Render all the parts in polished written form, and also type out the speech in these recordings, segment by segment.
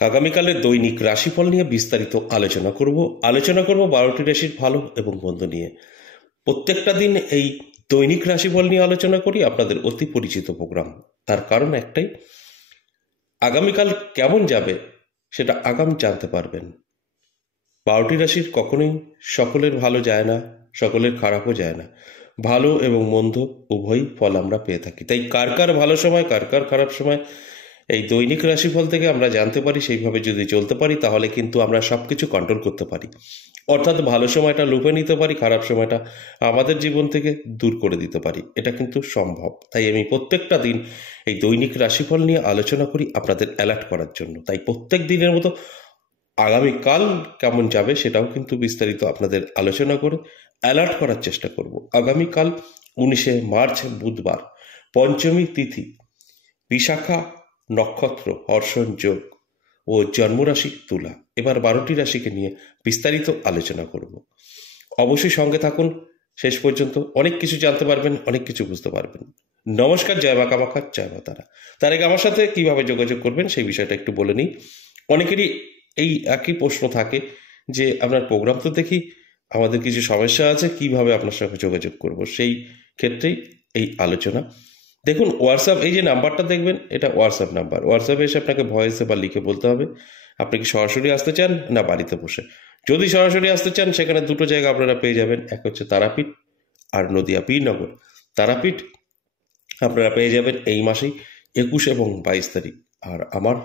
আগামীকালের দৈনিক রাশিফল নিয়ে বিস্তারিত আলোচনা করব 12টি রাশির ভালো এবং মন্দ নিয়ে। প্রত্যেকটা দিন এই দৈনিক রাশিফল নিয়ে আলোচনা করি, আপনাদের অতি পরিচিত প্রোগ্রাম। তার কারণ একটাই, আগামীকাল কেমন যাবে সেটা আগাম জানতে পারবেন। 12টি রাশির কখনোই সকলের ভালো যায় না, সকলের খারাপও যায় না। ভালো এবং মন্দ উভয়ই ফল আমরা পেয়ে থাকি। তাই কার কার ভালো সময়, কার কার খারাপ সময় এই দৈনিক রাশিফল থেকে আমরা জানতে পারি। সেইভাবে যদি চলতে পারি তাহলে কিন্তু আমরা সবকিছু কন্ট্রোল করতে পারি, অর্থাৎ ভালো সময়টা লুপে নিতে পারি, খারাপ সময়টা আমাদের জীবন থেকে দূর করে দিতে পারি। এটা কিন্তু সম্ভব। তাই আমি প্রত্যেকটা দিন এই দৈনিক রাশিফল নিয়ে আলোচনা করি আপনাদের অ্যালার্ট করার জন্য। তাই প্রত্যেক দিনের মতো আগামীকাল কেমন যাবে সেটাও কিন্তু বিস্তারিত আপনাদের আলোচনা করে অ্যালার্ট করার চেষ্টা করব। আগামীকাল 19শে মার্চ বুধবার, পঞ্চমী তিথি, বিশাখা নক্ষত্র, হর্ষণ যোগ ও জন্মরাশি তুলা। এবার 12টি রাশিকে নিয়ে বিস্তারিত আলোচনা করব। অবশ্যই সঙ্গে থাকুন শেষ পর্যন্ত, অনেক কিছু জানতে পারবেন, অনেক কিছু বুঝতে পারবেন। নমস্কার, জয় মা কামাখ্যা, জয় মা তারা। তার আগে আমার সাথে কিভাবে যোগাযোগ করবেন সেই বিষয়টা একটু বলে নিই। অনেকেরই এই একই প্রশ্ন থাকে যে আপনার প্রোগ্রাম তো দেখি, আমাদের কিছু সমস্যা আছে, কিভাবে আপনার সঙ্গে যোগাযোগ করব। সেই ক্ষেত্রেই এই আলোচনা। দেখুন, হোয়াটসঅ্যাপ, এই যে নাম্বারটা দেখবেন, এটা হোয়াটসঅ্যাপ নাম্বার। হোয়াটসঅ্যাপে এসে আপনাকে ভয়েসে বা লিখে বলতে হবে আপনি কি সরাসরি আসতে চান না বাড়িতে বসে। যদি সরাসরি আসতে চান সেখানে দুটো জায়গা আপনারা পেয়ে যাবেন, এক হচ্ছে তারাপীঠ আর নদিয়া বীরনগর। তারাপীঠ আপনারা পেয়ে যাবেন এই মাসেই 21 এবং 22 তারিখ। আর আমার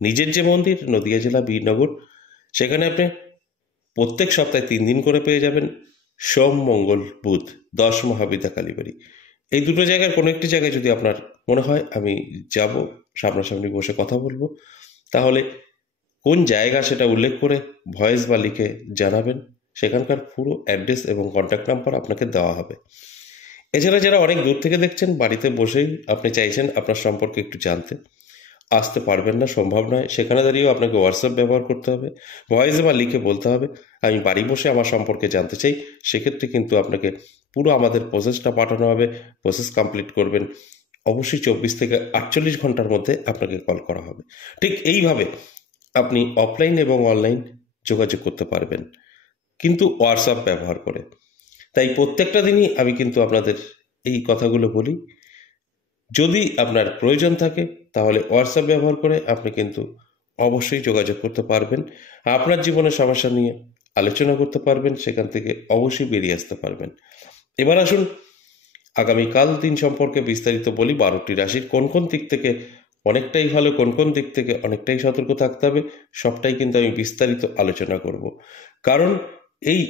নিজের যে মন্দির নদিয়া জেলা বীরনগর, সেখানে আপনি প্রত্যেক সপ্তাহে 3 দিন করে পেয়ে যাবেন, সোম মঙ্গল বুধ, 10 মহাবিদ্যা কালীবাড়ি। এই দুটো জায়গার কোনো একটি জায়গায় যদি আপনার মনে হয় আমি যাব, সামনাসামনি বসে কথা বলবো, তাহলে কোন জায়গা সেটা উল্লেখ করে ভয়েস বা লিখে জানাবেন। সেখানকার পুরো অ্যাড্রেস এবং কন্ট্যাক্ট নাম্বার আপনাকে দেওয়া হবে। এছাড়া যারা অনেক দূর থেকে দেখছেন, বাড়িতে বসেই আপনি চাইছেন আপনার সম্পর্কে একটু জানতে, আসতে পারবেন না, সম্ভব নয়, সেখানে দাঁড়িয়েও আপনাকে হোয়াটসঅ্যাপ ব্যবহার করতে হবে, ভয়েসে বা লিখে বলতে হবে আমি বাড়ি বসে আমার সম্পর্কে জানতে চাই। সেক্ষেত্রে কিন্তু আপনাকে পুরো আমাদের প্রসেসটা পাঠানো হবে, প্রসেস কমপ্লিট করবেন, অবশ্যই 24 থেকে 48 ঘন্টার মধ্যে আপনাকে কল করা হবে। ঠিক এইভাবে আপনি অফলাইন এবং অনলাইন যোগাযোগ করতে পারবেন, কিন্তু হোয়াটসঅ্যাপ ব্যবহার করে। তাই প্রত্যেকটা দিনই আমি কিন্তু আপনাদের এই কথাগুলো বলি। যদি আপনার প্রয়োজন থাকে তাহলে হোয়াটসঅ্যাপ ব্যবহার করে আপনি কিন্তু অবশ্যই যোগাযোগ করতে পারবেন, আপনার জীবনের সমস্যা নিয়ে আলোচনা করতে পারবেন, সেখান থেকে অবশ্যই বেরিয়ে আসতে পারবেন। এবার আসুন আগামীকাল দিন সম্পর্কে বিস্তারিত বলি। 12টি রাশির কোন কোন দিক থেকে অনেকটাই ভালো, কোন কোন দিক থেকে অনেকটাই সতর্ক থাকতে হবে, সবটাই কিন্তু আমি বিস্তারিত আলোচনা করব। কারণ এই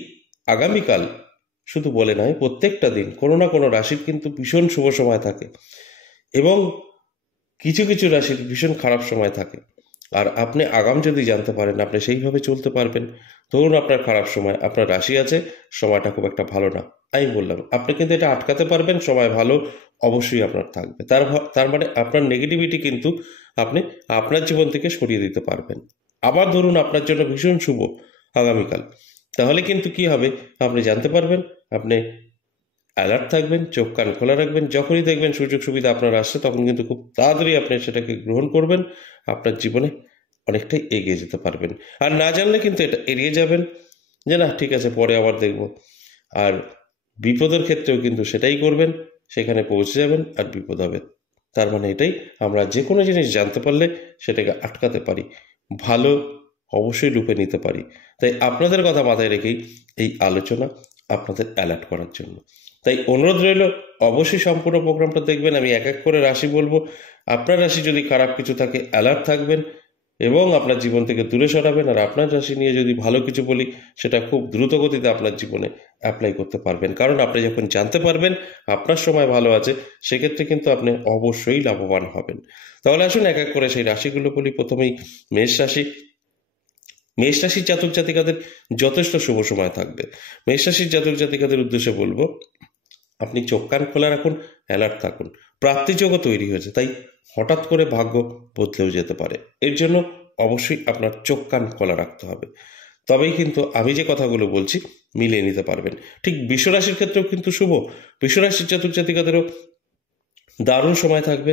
আগামীকাল শুধু বলে নয়, প্রত্যেকটা দিন কোনো না কোনো রাশির কিন্তু ভীষণ শুভ সময় থাকে এবং কিছু কিছু রাশির ভীষণ খারাপ সময় থাকে। আর আপনি আগাম যদি জানতে পারেন, আপনি সেইভাবে চলতে পারবেন। ধরুন আপনার খারাপ সময়, আপনার রাশি আছে, সময়টা খুব একটা ভালো না, আমি বললাম আপনি কিন্তু এটা আটকাতে পারবেন, সময় ভালো অবশ্যই আপনার থাকবে। তার মানে আপনার নেগেটিভিটি কিন্তু আপনি আপনার জীবন থেকে সরিয়ে দিতে পারবেন। আবার ধরুন আপনার জন্য ভীষণ শুভ আগামীকাল, তাহলে কিন্তু কি হবে আপনি জানতে পারবেন, আপনি অ্যালার্ট থাকবেন, চোখ কান খোলা রাখবেন। যখনই দেখবেন সুযোগ সুবিধা আপনার আসছে, তখন কিন্তু খুব তাড়াতাড়ি আপনি সেটাকে গ্রহণ করবেন, আপনার জীবনে অনেকটাই এগিয়ে যেতে পারবেন। আর না জানলে কিন্তু এটা এড়িয়ে যাবেন যে না ঠিক আছে পরে আবার দেখব। আর বিপদের ক্ষেত্রেও কিন্তু সেটাই করবেন, সেখানে পৌঁছে যাবেন আর বিপদ হবে। তার মানে এটাই, আমরা যে কোনো জিনিস জানতে পারলে সেটাকে আটকাতে পারি, ভালো অবশ্যই লুপে নিতে পারি। তাই আপনাদের কথা মাথায় রেখেই এই আলোচনা, আপনাদের অ্যালার্ট করার জন্য। তাই অনুরোধ রইল অবশ্যই সম্পূর্ণ প্রোগ্রামটা দেখবেন। আমি এক এক করে রাশি বলবো, আপনার রাশি যদি খারাপ কিছু থাকে অ্যালার্ট থাকবেন এবং আপনার জীবন থেকে দূরে সরাবেন। আর আপনার রাশি নিয়ে যদি ভালো কিছু বলি, সেটা খুব দ্রুত গতিতে আপনার জীবনে অ্যাপ্লাই করতে পারবেন। কারণ আপনি যখন জানতে পারবেন আপনার সময় ভালো আছে, সেক্ষেত্রে কিন্তু আপনি অবশ্যই লাভবান হবেন। তাহলে আসুন এক এক করে সেই রাশিগুলো বলি। প্রথমেই মেষ রাশি। মেষ রাশির জাতক জাতিকাদের যথেষ্ট শুভ সময় থাকবে। মেষ রাশির জাতক জাতিকাদের উদ্দেশ্যে বলবো, আপনি চোখ কান খোলা রাখুন, অ্যালার্ট থাকুন। প্রাপ্তিযোগও তৈরি হয়েছে, তাই হঠাৎ করে ভাগ্য বদলেও যেতে পারে। এর জন্য অবশ্যই আপনার চোখ কান খোলা রাখতে হবে, তবেই কিন্তু আমি যে কথাগুলো বলছি মিলিয়ে নিতে পারবেন। ঠিক বৃষরাশির ক্ষেত্রেও কিন্তু শুভ। বৃষরাশির জাতক জাতিকাদেরও দারুণ সময় থাকবে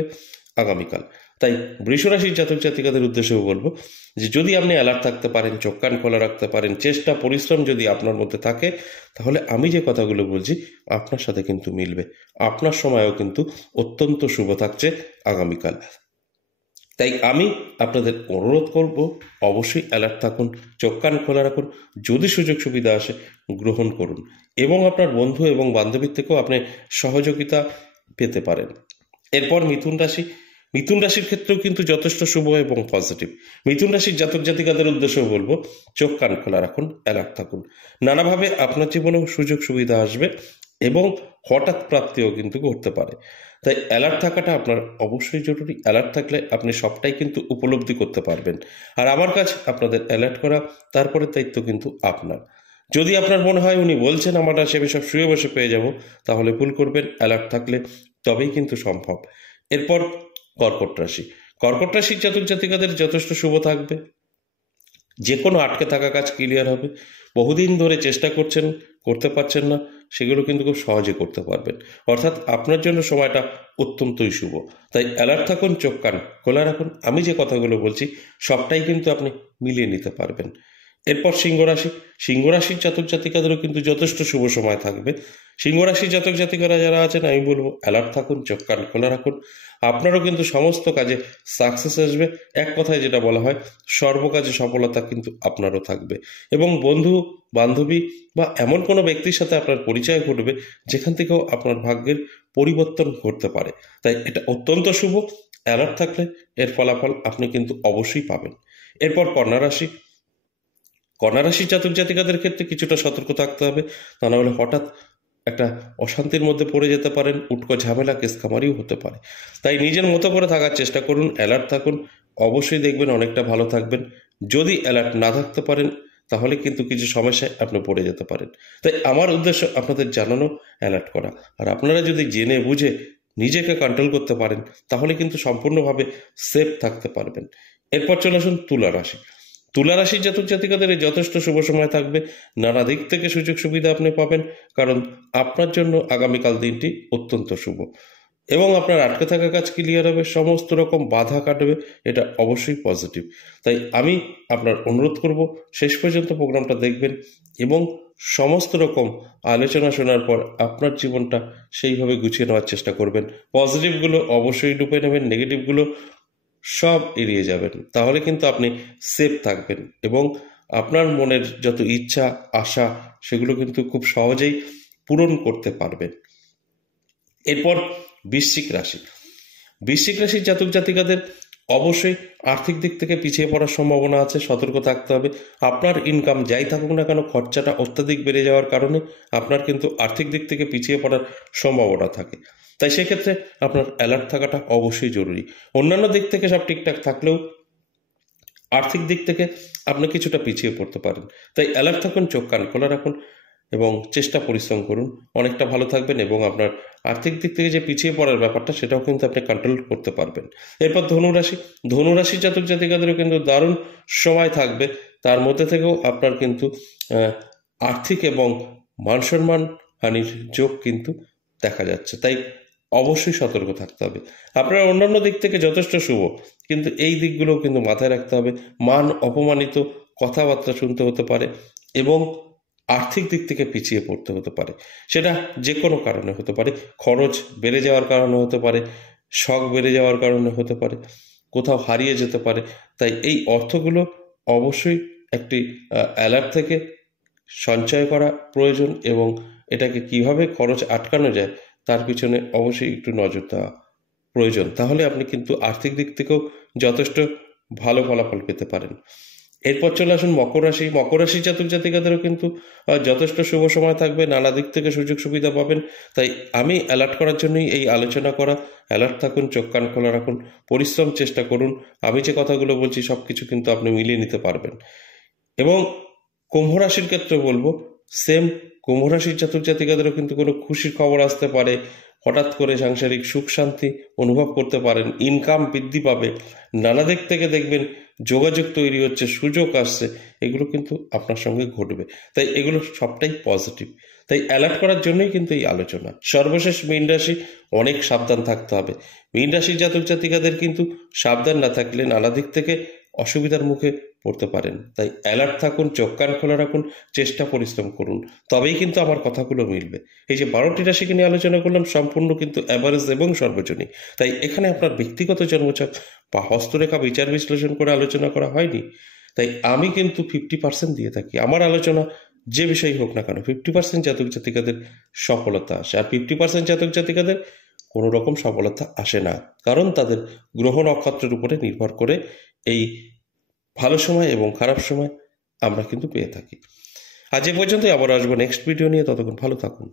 আগামীকাল। তাই বৃষ রাশির জাতক জাতিকাদের উদ্দেশ্যেও বলবো যে যদি আপনি অ্যালার্ট থাকতে পারেন, চোখ কান খোলা রাখতে পারেন, চেষ্টা পরিশ্রম যদি আপনার মধ্যে থাকে, তাহলে আমি যে কথাগুলো বলছি আপনার সাথে কিন্তু মিলবে। আপনার সময়ও কিন্তু অত্যন্ত শুভ থাকছে আগামীকাল। তাই আমি আপনাদের অনুরোধ করব, অবশ্যই অ্যালার্ট থাকুন, চোখ কান খোলা রাখুন, যদি সুযোগ সুবিধা আসে গ্রহণ করুন এবং আপনার বন্ধু এবং বান্ধবীর থেকেও আপনি সহযোগিতা পেতে পারেন। এরপর মিথুন রাশি। মিথুন রাশির ক্ষেত্রেও কিন্তু যথেষ্ট শুভ এবং পজিটিভ। মিথুন রাশির জাতক জাতিকাদের উদ্দেশ্যেও বলবো, চোখ কান খোলা রাখুন, অ্যালার্ট থাকুন। নানাভাবে আপনার জীবনেও সুযোগ সুবিধা আসবে এবং হঠাৎ প্রাপ্তিও কিন্তু ঘটতে পারে। তাই অ্যালার্ট থাকাটা আপনার অবশ্যই জরুরি। অ্যালার্ট থাকলে আপনি সবটাই কিন্তু উপলব্ধি করতে পারবেন। আর আমার কাছে আপনাদের অ্যালার্ট করা, তারপরে দায়িত্ব কিন্তু আপনার। যদি আপনার মনে হয় উনি বলছেন আমার রাশি আমি সব শুয়ে বসে পেয়ে যাব, তাহলে ভুল করবেন। অ্যালার্ট থাকলে তবেই কিন্তু সম্ভব। এরপর কর্কট রাশি। কর্কট রাশির জাতক জাতিকাদের যথেষ্ট শুভ থাকবে। যে কোনো আটকে থাকা কাজ ক্লিয়ার হবে। বহুদিন ধরে চেষ্টা করছেন, করতে পারছেন না, সেগুলো কিন্তু খুব সহজে করতে পারবেন। অর্থাৎ আপনার জন্য সময়টা অত্যন্তই শুভ। তাই অ্যালার্ট থাকুন, চোখ কান খোলা রাখুন। আমি যে কথাগুলো বলছি সবটাই কিন্তু আপনি মিলিয়ে নিতে পারবেন। এরপর সিংহ রাশি। সিংহ রাশির জাতক জাতিকাদেরও কিন্তু যথেষ্ট শুভ সময় থাকবে। সিংহ রাশির জাতক জাতিকারা যারা আছেন, আমি বলবো অ্যালার্ট থাকুন, চোখ কান খোলা রাখুন। আপনারও কিন্তু সমস্ত কাজে সাকসেস আসবে। এক কথায় যেটা বলা হয়, সর্বকাজে সফলতা কিন্তু আপনারও থাকবে এবং বন্ধু বান্ধবী বা এমন কোনো ব্যক্তির সাথে আপনার পরিচয় ঘটবে যেখান থেকেও আপনার ভাগ্যের পরিবর্তন ঘটতে পারে। তাই এটা অত্যন্ত শুভ। অ্যালার্ট থাকলে এর ফলাফল আপনি কিন্তু অবশ্যই পাবেন। এরপর কন্যা রাশি। কন্যা রাশির জাতক জাতিকাদের ক্ষেত্রে কিছুটা সতর্ক থাকতে হবে, তা না হলে হঠাৎ একটা অশান্তির মধ্যে পড়ে যেতে পারেন, উটকো ঝামেলা কেসকামারিও হতে পারে। তাই নিজের মতো করে থাকার চেষ্টা করুন, অ্যালার্ট থাকুন, অবশ্যই দেখবেন অনেকটা ভালো থাকবেন। যদি অ্যালার্ট না থাকতে পারেন তাহলে কিন্তু কিছু সমস্যায় আপনি পড়ে যেতে পারেন। তাই আমার উদ্দেশ্য আপনাদের জানানো, অ্যালার্ট করা। আর আপনারা যদি জেনে বুঝে নিজেকে কন্ট্রোল করতে পারেন তাহলে কিন্তু সম্পূর্ণভাবে সেফ থাকতে পারবেন। এরপর চলে আসুন তুলা রাশি। তুলা রাশির জাতক জাতিকাদের যথেষ্ট শুভ সময় থাকবে। নানা দিক থেকে সুযোগ সুবিধা আপনি পাবেন, কারণ আপনার জন্য আগামীকাল দিনটি অত্যন্ত শুভ এবং আপনার আটকে থাকা কাজ ক্লিয়ার হবে, সমস্ত রকম বাধা কাটবে। এটা অবশ্যই পজিটিভ। তাই আমি আপনার অনুরোধ করব শেষ পর্যন্ত প্রোগ্রামটা দেখবেন এবং সমস্ত রকম আলোচনা শোনার পর আপনার জীবনটা সেইভাবে গুছিয়ে নেওয়ার চেষ্টা করবেন। পজিটিভগুলো অবশ্যই ডুবে নেবেন, নেগেটিভগুলো সব এড়িয়ে যাবেন। তাহলে কিন্তু আপনি সেফ থাকবেন এবং আপনার মনের যত ইচ্ছা আশা সেগুলো কিন্তু খুব সহজেই পূরণ করতে পারবেন। এরপর বৃশ্চিক রাশি। বৃশ্চিক রাশির জাতক জাতিকাদের অবশ্যই আর্থিক দিক থেকে পিছিয়ে পড়ার সম্ভাবনা আছে, সতর্ক থাকতে হবে। আপনার ইনকাম যাই থাকুক না কেন, খরচাটা অত্যাধিক বেড়ে যাওয়ার কারণে আপনার কিন্তু আর্থিক দিক থেকে পিছিয়ে পড়ার সম্ভাবনা থাকে। তাই সেক্ষেত্রে আপনার অ্যালার্ট থাকাটা অবশ্যই জরুরি। অন্যান্য দিক থেকে সব ঠিকঠাক থাকলেও আর্থিক দিক থেকে আপনি কিছুটা পিছিয়ে পড়তে পারেন। তাই অ্যালার্ট থাকুন, চোখ কান খোলা রাখুন এবং চেষ্টা পরিশ্রম করুন, অনেকটা ভালো থাকবেন এবং আপনার আর্থিক দিক থেকে যে পিছিয়ে পড়ার ব্যাপারটা সেটাও কিন্তু আপনি কন্ট্রোল করতে পারবেন। এরপর ধনুরাশি। ধনুরাশির জাতক জাতিকাদেরও কিন্তু দারুণ সময় থাকবে। তার মধ্যে থেকেও আপনার কিন্তু আর্থিক এবং মান সম্মান হানির যোগ কিন্তু দেখা যাচ্ছে। তাই অবশ্যই সতর্ক থাকতে হবে। আপনার অন্যান্য দিক থেকে যথেষ্ট শুভ, কিন্তু এই দিকগুলোও কিন্তু মাথায় রাখতে হবে। মান অপমানিত কথাবার্তা শুনতে হতে পারে এবং আর্থিক দিক থেকে পিছিয়ে পড়তে হতে পারে। সেটা যে কোনো কারণে হতে পারে, খরচ বেড়ে যাওয়ার কারণে হতে পারে, শখ বেড়ে যাওয়ার কারণে হতে পারে, কোথাও হারিয়ে যেতে পারে। তাই এই অর্থগুলো অবশ্যই একটি অ্যালার্ট থেকে সঞ্চয় করা প্রয়োজন এবং এটাকে কিভাবে খরচ আটকানো যায় তার পিছনে অবশ্যই একটু নজর দেওয়া প্রয়োজন। তাহলে আপনি কিন্তু আর্থিক দিক থেকেও যথেষ্ট ভালো ফলাফল পেতে পারেন। এরপর চলে আসুন মকর রাশি। মকর রাশির জাতক জাতিকাদেরও কিন্তু যথেষ্ট শুভ সময় থাকবে, নানা দিক থেকে সুযোগ সুবিধা পাবেন। তাই আমি অ্যালার্ট করার জন্যই এই আলোচনা করা। অ্যালার্ট থাকুন, চোখ কান খোলা রাখুন, পরিশ্রম চেষ্টা করুন। আমি যে কথাগুলো বলছি সব কিছু কিন্তু আপনি মিলিয়ে নিতে পারবেন। এবং কুম্ভ রাশির ক্ষেত্রে বলবো সেম। কুম্ভ রাশির জাতক জাতিকাদেরও কিন্তু কোনো খুশির খবর আসতে পারে, হঠাৎ করে সাংসারিক সুখ শান্তি অনুভব করতে পারেন, ইনকাম বৃদ্ধি পাবে, নানা দিক থেকে দেখবেন যোগাযোগ তৈরি হচ্ছে, সুযোগ আসছে, এগুলো কিন্তু আপনার সঙ্গে ঘটবে। তাই এগুলো সবটাই পজিটিভ। তাই অ্যালার্ট করার জন্যই কিন্তু এই আলোচনা। সর্বশেষ মীন রাশি, অনেক সাবধান থাকতে হবে। মীন রাশির জাতক জাতিকাদের কিন্তু সাবধান না থাকলে নানা দিক থেকে অসুবিধার মুখে পড়তে পারেন। তাই অ্যালার্ট থাকুন, চোখ কান খোলা রাখুন, চেষ্টা পরিশ্রম করুন, তবেই কিন্তু আমার কথাগুলো মিলবে। এই যে 12টি রাশিকে নিয়ে আলোচনা করলাম, সম্পূর্ণ কিন্তু অ্যাভারেজ এবং সর্বজনীন। তাই এখানে আপনার ব্যক্তিগত জন্মছক বা হস্তরেখা বিচার বিশ্লেষণ করে আলোচনা করা হয়নি। তাই আমি কিন্তু 50% দিয়ে থাকি। আমার আলোচনা যে বিষয়ই হোক না কেন, 50% জাতক জাতিকাদের সফলতা আসে, আর 50% জাতক জাতিকাদের কোনো রকম সফলতা আসে না, কারণ তাদের গ্রহ নক্ষত্রের উপরে নির্ভর করে এই ভালো সময় এবং খারাপ সময় আমরা কিন্তু পেয়ে থাকি। আজ এ পর্যন্তই, আবার আসবো নেক্সট ভিডিও নিয়ে। ততক্ষণ ভালো থাকুন।